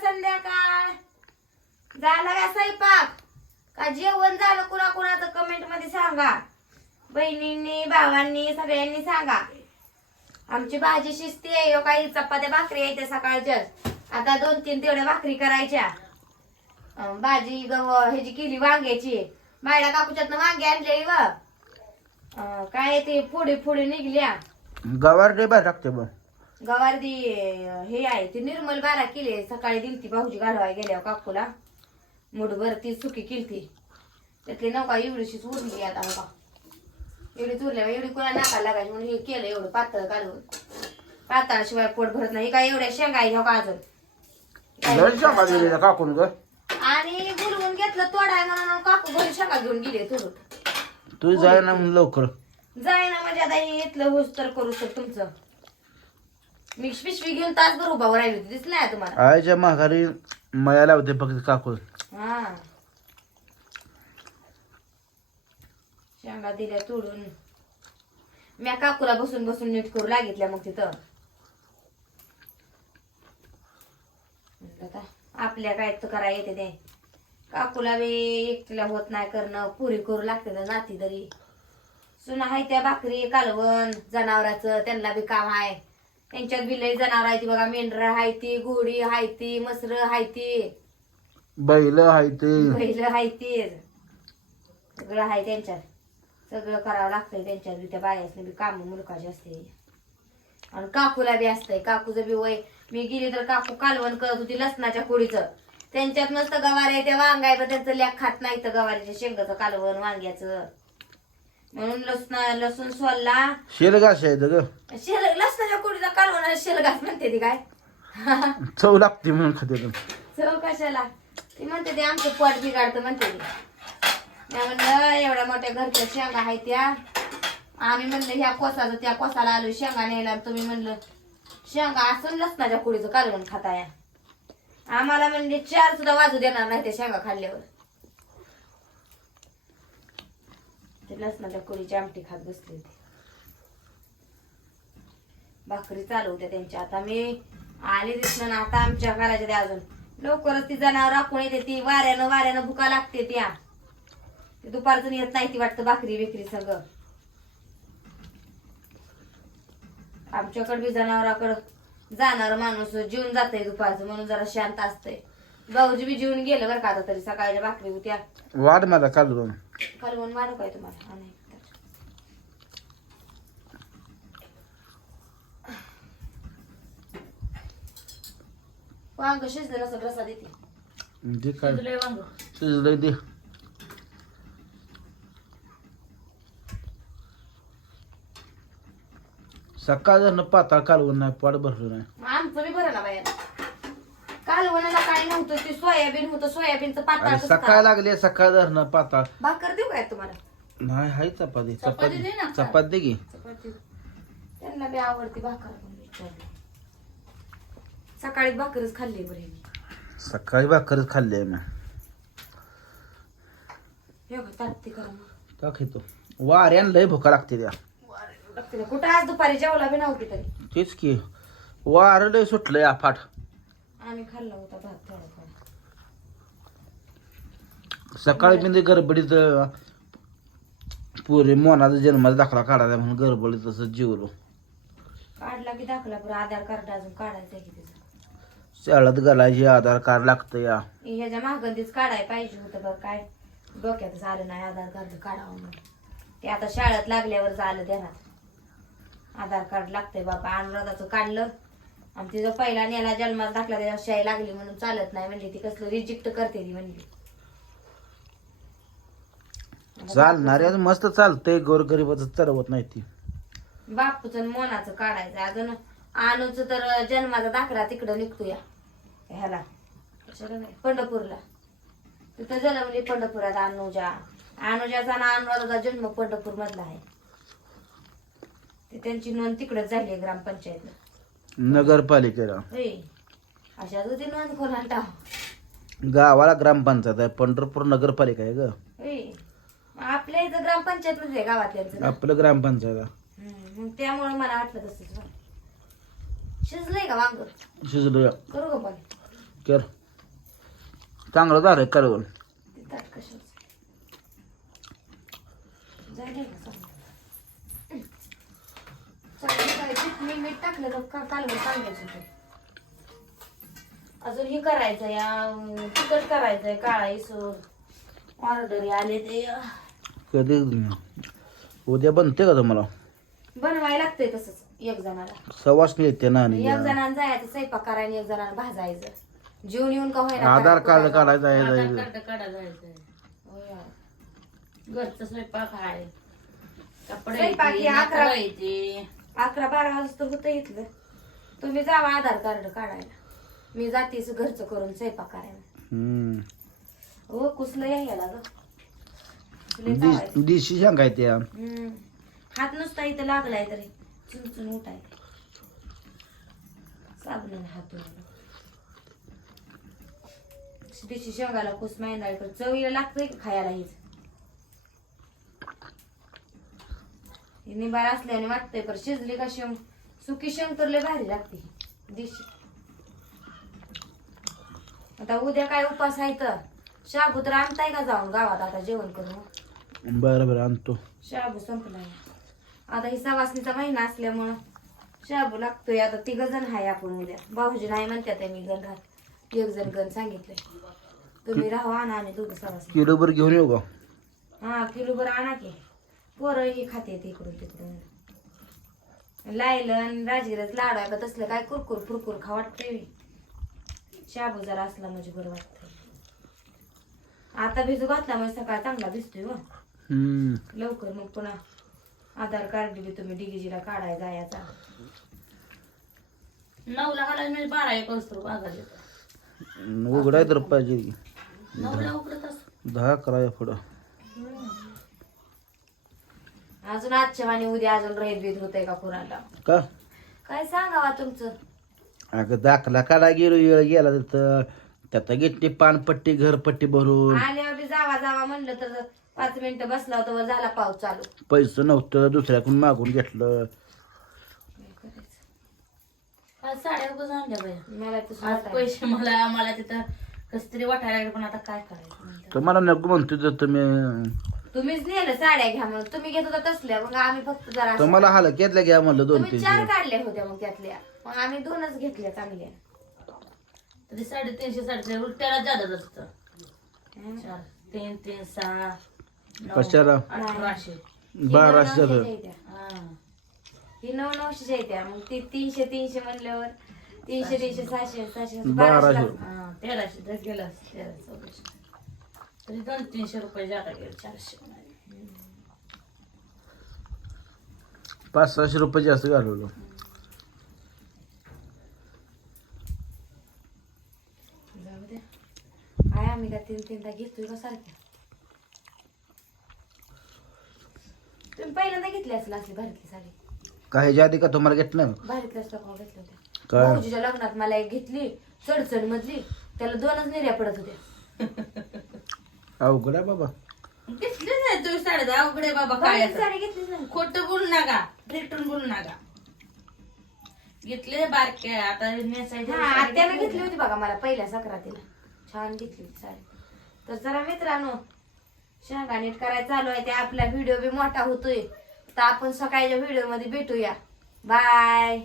संध्याकाळ. झाला का स्वयंपाक? का जेवण झालं कुणा कुणाचं कमेंटमध्ये सांगा. बहिणींनी भावांनी सगळ्यांनी सांगा. आमची भाजी शिस्ती आहे हो काही. चपात्या भाकरी आहे त्या सकाळच्या. आता दोन तीन तेवढ्या भाकरी करायच्या. भाजी गव ह्याची केली वांग्याची. मायडा काकूच्यातनं वांगे आणले व. काय ते पुढे पुढे निघल्या. गवार डे टाकते बघ. गवारदी हे आहे ती निर्मल बारा केली सकाळी दिलती भाऊजी घालवाय गेल्या काकूला. मुठभर ती सुकी केलती त्यातली नौका एवढीशीच उरली आता नका एवढी उरल्या एवढी कोणा नाका लागायची म्हणून हे केलं एवढं पातळ कालवून पातळाशिवाय पोट भरत नाही. काय एवढ्या शेंगा आहे का अजून? काकून ग. आणि बोलवून घेतलं तोडाय म्हणून काकू घरी शेंगा घेऊन गेले थोडं तू जाय ना लवकर. जाय ना म्हणजे आता इथलं होस तर करू सर तुमचं. मी पिशवी घेऊन तासभर उभा राहिली होती दिसलं नाही तुम्हाला? आईच्या माघारी मया लावते फक्त काकू हा. शेंगा दिल्या तोडून. म्या काकूला बसून बसून नीट करू लागितल्या मग तिथं. आता आपल्या काय तर करा येते ते. काकूला बी एकटीला होत नाही करणं पुरी करू लागते ना नाती तरी. सुना हाय त्या भाकरी कालवण जनावराचं त्यांना बी काम आहे त्यांच्यात लई जनावर आहे ती बघा मेंढर हाय ती घोडी हाय ती मसर हाय ती. बैल आहे ते. पहिलं हाय ते. सगळं आहे त्यांच्यात. सगळं करावं लागतंय त्यांच्यात बी त्या बायासने बी काम मुलकाची असते. आणि काकूला बी असतंय. काकूचं बी वय मी गेली तर काकू कालवण करत होती लसणाच्या कुडीचं त्यांच्यात मस्त गवार आहे त्या वांगाय पण त्यांचं लेख खात नाही तर गवारीच्या शेंगाचं कालवण वांग्याचं. म्हणून लसण लसूण सोलला. शेलगाश आहे ग. शेल लसणाच्या कुडीचा कालवण शेलगास म्हणते ती काय? चव लागते म्हणून खाते. चव कशाला? ती म्हणते ते आमचं पोट बिघाडतं म्हणते ती. मी म्हणलं एवढ्या मोठ्या घरच्या शेंगा आहेत त्या. आम्ही म्हणलं ह्या कोसाचं त्या कोसाला आलो शेंगा न्यायला. आणि तुम्ही म्हणलं शेंगा असं लसणाच्या कुडीचं कालवण खाताय. आम्हाला म्हणजे चार सुद्धा वाजू देणार नाही त्या शेंगा खाल्ल्यावर. ते लसणाच्या कुडीची आमटी खात बसले होते. भाकरी चालू होत्या त्यांच्या. आता मी आले दिसलं ना आता आमच्या घराच्या त्या अजून. लवकरच ती जनावर राखून येते ती. वाऱ्यानं वाऱ्यानं भुका लागते त्या. ते दुपारचं येत नाही ती वाटतं भाकरी बिकरी सगळं. आमच्याकडे बी जनावराकडं जाणार माणूस जीवन जातय दुपारचं म्हणून जरा शांत असतंय. भाऊजी बी जीवन गेलं बरं का आता तरी सकाळच्या भाकरी होत्या. वाढ मला कालवून कालवण मारू काय तुम्हाला? नाही. तर. वांग शिजलं नसं रसा देते ते काय? शिजलंय वांग. शिजलंय दे. सकाळ जर पाताळ कालवून नाही पोट भरलं नाही. आमचं बी ना कालवणाला काय नव्हतं ते सोयाबीन होतं सोयाबीनचं पातळ आणि सकाळ? लागली सकाळ धरणं पाताळ. भाकर देऊ काय तुम्हाला? नाही हाय चपाती. चपाती दे ना. चपाती दे की. चपाती. त्यांना बी आवडती भाकर. सकाळी भाकरच खाल्ली बरी सकाळी भाकरच खाल्ली आहे मी. हे बघ तात्ती करा मग. का खेतो वाऱ्यान लय भुका लागते त्या. कुठं आज दुपारी जेवला बी नव्हती तरी. तेच की. वार लय सुटलंय अफाट आम्ही खाल्ला होता भात थोडा थोडा सकाळी म्हणजे गडबडीत अं, पुरे मोनाचा जन्माचा दाखला काढायचा म्हणून गडबडीत तसं जेवलो. काढला की दाखला बरं आधार कार्ड अजून काढायचं आहे की त्याचं? शाळेत घालायचे आधार कार्ड लागतं या. ह्याच्या मागंदीच काढाय पाहिजे होतं बरं काय? डोक्यातच आलं नाही आधार कार्ड काढावं म्हणून. ते आता शाळेत लागल्यावर झालं देणार. आधार कार्ड लागतंय बाबा अनुराधाचं काढलं. आणि तिचं पहिला नेला जन्मात दाखला त्याच्यावर शाई लागली म्हणून चालत नाही म्हणली. ती कसलं रिजेक्ट करते ती म्हणली. चालणाऱ्या मस्त चालतंय गोरगरीबाचं चढवत नाही ती. बापूचं आणि मोनाचं काढायचं. अजून अनुचं तर जन्माचा दाखला तिकडं निघतो या ह्याला. कशाला नाही पंढरपूरला. तिथं जन्मली पंढरपुरात अनुजा अनुजाचा ना अनुराधाचा जन्म पंढरपूर मधला आहे. ते त्यांची नोंद तिकडच झाली आहे ग्रामपंचायतला नगरपालिकेला. होय अशा होती नोंद कोणाला टाव गावाला ग्रामपंचायत आहे पंढरपूर नगरपालिका आहे ग. होय मग आपल्या इथं ग्रामपंचायत मध्ये गावातल्या आपलं ग्रामपंचायत आहे. मग त्यामुळे मला वाटलं तसंच झालं. शिजलंय का वांग? शिजलो करू का पण? कर. चांगलं झालं करवल ते ताट कशाचं झाले का चांगलं चांगलं काय चटणी मीठ टाकलं तर का कालवण होतं अजून हे करायचं या तिखट करायचंय काळा इसूर. ऑर्डर आले ते. कधी? उद्या बनते का तुम्हाला? बनवायला लागतंय तसंच एक जणाला. सवासणी येते ना आणि एक जणांना जायचं स्वयंपाक करायला एक जणांना भाजायचं. जेवण येऊन का होईना आधार कार्ड काढायचं आहे जायचं. घरचं स्वयंपाक आहे. कपडे स्वयंपाक हे अकरा- येते. अकरा बारा वाजता होतं इथलं तुम्ही जावा आधार कार्ड काढायला मी जातीस घरचं करून स्वयंपाक करायला हम्म. हो कुसलं यायला ग चावायचं. दिश- दिशी सांगाय त्या हम्म. हात नुसता इथं लागलाय तरी चुनचुन उठाय साबणाने हात. दिशी शेंगाला कुस मैंदाळकर चवीला लागतंय का खायला हीच निबार असल्याने वाटतंय पर शिजली का शेंग सुकी शेंग तर लय भारी लागते दिशी आता उद्या काय उपास आहे तर? शाबू तर आणताय का जाऊन गावात आता जेवण करून? बरं बरं आणतो. शाबू संपलाय. आता ही सवासणीचा महिना असल्यामुळं शाबू लागतोय. आता तिघ जण आहे आपण उद्या. भाऊजी नाही म्हणतात मी गण राहत एक जण गण सांगितलंय. तुम्ही राहू आणा आणि दोघं सवासणी किलोभर घेऊन येऊ का? हा किलो बरं आणा की. पोरं हे खाते इकडून तिकडून. लायलं आणि राजगिराच लाडू का तसलं काय कुरकुर फुरकुर खा वाटतंय शाबू जरा असला म्हणजे बरं वाटतंय. आता भिजू घातल्यामुळे सकाळ चांगला भिजतोय हो. हम्म. लवकर मग पुन्हा आधार कार्ड बी तुम्ही डिगीजीला काढाय जायचा. नऊला घालायला म्हणजे बारा एक वाजता बाजार येतो उघडाय तर पाहिजे. की. नऊला उघडत असतो दहा करा पुढं. अजून आजच्या वाणी उद्या अजून रहित बीत होतंय का कुणाला? का? काय सांगावा तुमचं? अगं दाखला काढा गेलो वेळ गेला तिथं त्यात घेतली पानपट्टी घरपट्टी भरून. आल्यावर बी जावा जावा म्हणलं तर पाच मिनिटं बसला होता वर झाला पाऊस चालू. पैसे नव्हतं दुसऱ्याकडून मागून घेतलं. आज साड्या उगाच आणल्या बाया मला आज. पैसे मला मला तिथं कस तरी वाटायला लागलं पण आता काय करायचं. तर मला नको म्हणतो तर तुम्ही तुम्हीच नेलं साड्या घ्या म्हणून तुम्ही घेत होता तसल्या मग आम्ही फक्त जरा तर मला हाल घेतल्या घ्या म्हणलं दोन तुम्ही तीन चार काढल्या होत्या मग त्यातल्या मग आम्ही दोनच घेतल्या चांगल्या तरी साडेतीनशे साडेतीनशे उलट्याला जादा असतं हं? चार तीन तीन सहा नऊ, कशाला? अठराशे बाराशे नऊ झालं. हा ही नऊ नऊशेच्या येत्या मग ती तीनशे तीनशे म्हणल्यावर तीनशे तीनशे सहाशे सहाशे बाराशे. बाराशे. हा, तेराशे तर गेला तेरा चौदाशे तरी दोन तीनशे रुपये जादा गेले चारशे. पाच सहाशे रुपये जास्त घालवलं. जाऊ काय आम्ही का तीन तीनदा घेतोय का सारख्या तुम्ही पहिल्यांदा घेतली असेल असली भारीतली साडी. काय ह्याच्या आधी का तुम्हाला घेतलं भारीतल्या स्टॉक घेतल्या होत्या काय? भाऊजीच्या लग्नात मला एक घेतली चढचढ मधली त्याला दोनच निर्या पडत होत्या. अवघड आहे बाबा. घेतले नाही तुम्ही साडे अवघड आहे बाबा काय आता. साडी घेतलीच नाही. खोटं बोलू नका भेटून बोलू नका. घेतले बारक्या आता नेसायचे हा आत्यानं घेतली होती बघा मला पहिल्या सक्रातीला. छान घेतली होती साडी. तर जरा मित्रांनो शेंगा नीट करायला चालू आहे. ते आपला व्हिडिओ बी मोठा होतोय. तर आपण सकाळच्या व्हिडिओमध्ये भेटूया. बाय.